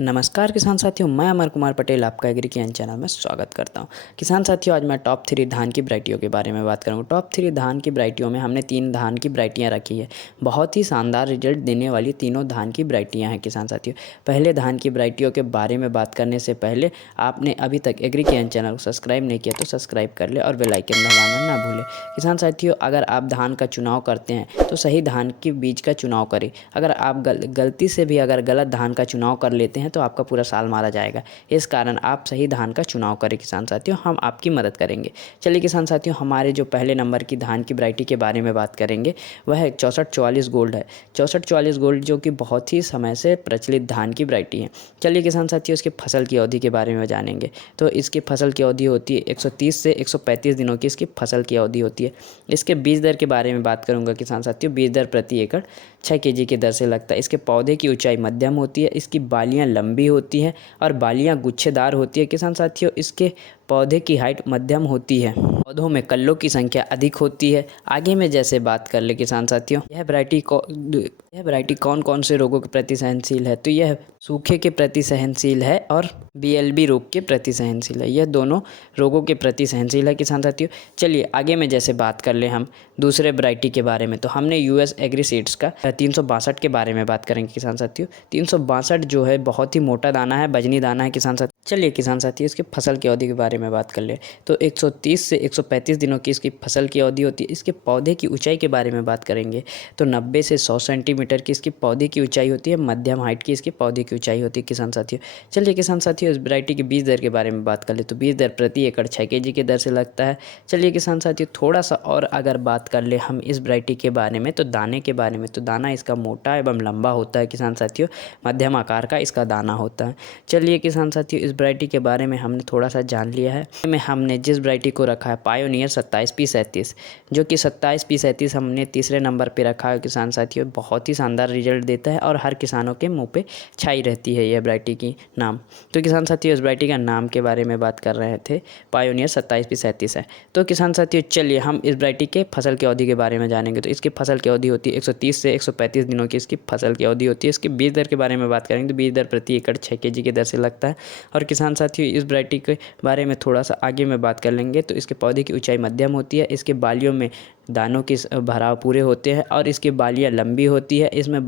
नमस्कार किसान साथियों, मैं अमर कुमार पटेल आपका एग्री ज्ञान चैनल में स्वागत करता हूं। किसान साथियों, आज मैं टॉप 3 धान की वैरायटियों के बारे में बात करूंगा। टॉप 3 धान की वैरायटियों में हमने 3 धान की वैरायटियां रखी है। बहुत ही शानदार रिजल्ट देने वाली तीनों धान की वैरायटियां हैं किसान साथियों। पहले धान की वैरायटियों के बारे में बात करने से पहले आपने अभी तक एग्री ज्ञान चैनल को सब्सक्राइब नहीं किया तो सब्सक्राइब कर ले और बेल आइकन दबाना ना भूलें। किसान साथियों, अगर आप धान का चुनाव करते हैं तो सही धान के बीज का चुनाव करें। अगर आप गलती से भी अगर गलत धान का चुनाव कर लेते हैं तो आपका पूरा साल मारा जाएगा। इस कारण आप सही धान का चुनाव करें किसान साथियों, हम आपकी मदद करेंगे। चलिए किसान साथियों, हमारे जो पहले नंबर की धान की वैरायटी के बारे में बात करेंगे वह 6444 गोल्ड है। 6444 गोल्ड जो कि बहुत ही समय से प्रचलित धान की वैरायटी है। चलिए किसान साथियों, इसके फसल की अवधि के बारे में जानेंगे। तो इसकी फसल की अवधि होती है 130 से 135 दिनों की इसकी फसल की अवधि होती है। इसके बीज दर के बारे में बात करूंगा किसान साथियों। बीज दर प्रति एकड़ 6 केजी की दर से लगता है। इसके पौधे की ऊंचाई मध्यम होती है। इसकी बालियां लंबी होती हैं और बालियां गुच्छेदार होती है किसान साथियों। इसके पौधे की हाइट मध्यम होती है। पौधों में कल्लों की संख्या अधिक होती है। आगे में जैसे बात कर ले किसान साथियों, यह वैरायटी कौन कौन से रोगों के प्रति सहनशील है। तो यह सूखे के प्रति सहनशील है और BLB रोग के प्रति सहनशील है। यह दोनों रोगों के प्रति सहनशील है किसान साथियों। चलिए आगे में जैसे बात कर ले हम दूसरे वैरायटी के बारे में, तो हमने US एग्री सीड्स का 362 के बारे में बात करेंगे किसान साथियों। 362 जो है बहुत ही मोटा दाना है, बजनी दाना है किसान साथियों। चलिए किसान साथियों, इसके फसल की अवधि के बारे में बात कर ले तो 130 से 135 दिनों की इसकी फसल की अवधि होती है। इसके पौधे की ऊंचाई के बारे में बात करेंगे तो 90 से 100 सेंटीमीटर की इसकी पौधे की ऊंचाई होती है। मध्यम हाइट की इसके पौधे की ऊंचाई होती है किसान साथियों। चलिए किसान साथियों, इस वैरायटी की बीज दर के बारे में बात कर ले तो बीज दर प्रति एकड़ 6 केजी की दर से लगता है। चलिए किसान साथियों, थोड़ा सा और अगर बात कर ले हम इस वैरायटी के बारे में तो दाने के बारे में, तो दाना इसका मोटा एवं लंबा होता है किसान साथियों। मध्यम आकार का इसका दाना होता है। चलिए किसान साथियों, इस वैरायटी के बारे में हमने थोड़ा सा जान लिया है। में हमने जिस वैरायटी को रखा है पायोनियर 27P37, जो कि 27P37 हमने तीसरे नंबर पे रखा है किसान साथियों। बहुत ही शानदार रिजल्ट देता है और हर किसानों के मुंह पे छाई रहती है यह वैरायटी की नाम। तो किसान साथियों, इस वैरायटी का नाम के बारे में बात कर रहे थे, पायोनियर 27P37 है। तो किसान साथियों, चलिए हम इस वैरायटी के फसल की अवधि के बारे में जानेंगे। तो इसकी फसल की अवधि होती है 130 से 135 दिनों की इसकी फसल की अवधि होती है। इसकी बीज दर के बारे में बात करेंगे तो बीज दर प्रति एकड़ 6 केजी की दर से लगता है। और किसान साथियों, इस वैरायटी के बारे में थोड़ा सा आगे में बात कर लेंगे तो इसके पौधे की ऊंचाई मध्यम होती है। इसके बालियों में दानों के भराव पूरे होते हैं और इसकी बालियां लंबी होती है। इसमें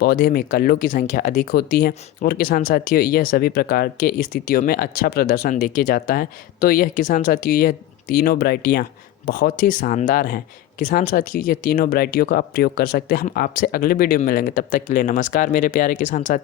पौधे में कल्लों की संख्या अधिक होती है। और किसान साथियों, यह सभी प्रकार के स्थितियों में अच्छा प्रदर्शन देके जाता है। तो यह किसान साथियों, यह तीनों वैरायटियाँ बहुत ही शानदार हैं किसान साथियों। ये तीनों वैरायटियों का आप प्रयोग कर सकते हैं। हम आपसे अगले वीडियो में मिलेंगे, तब तक के लिए नमस्कार मेरे प्यारे किसान साथी।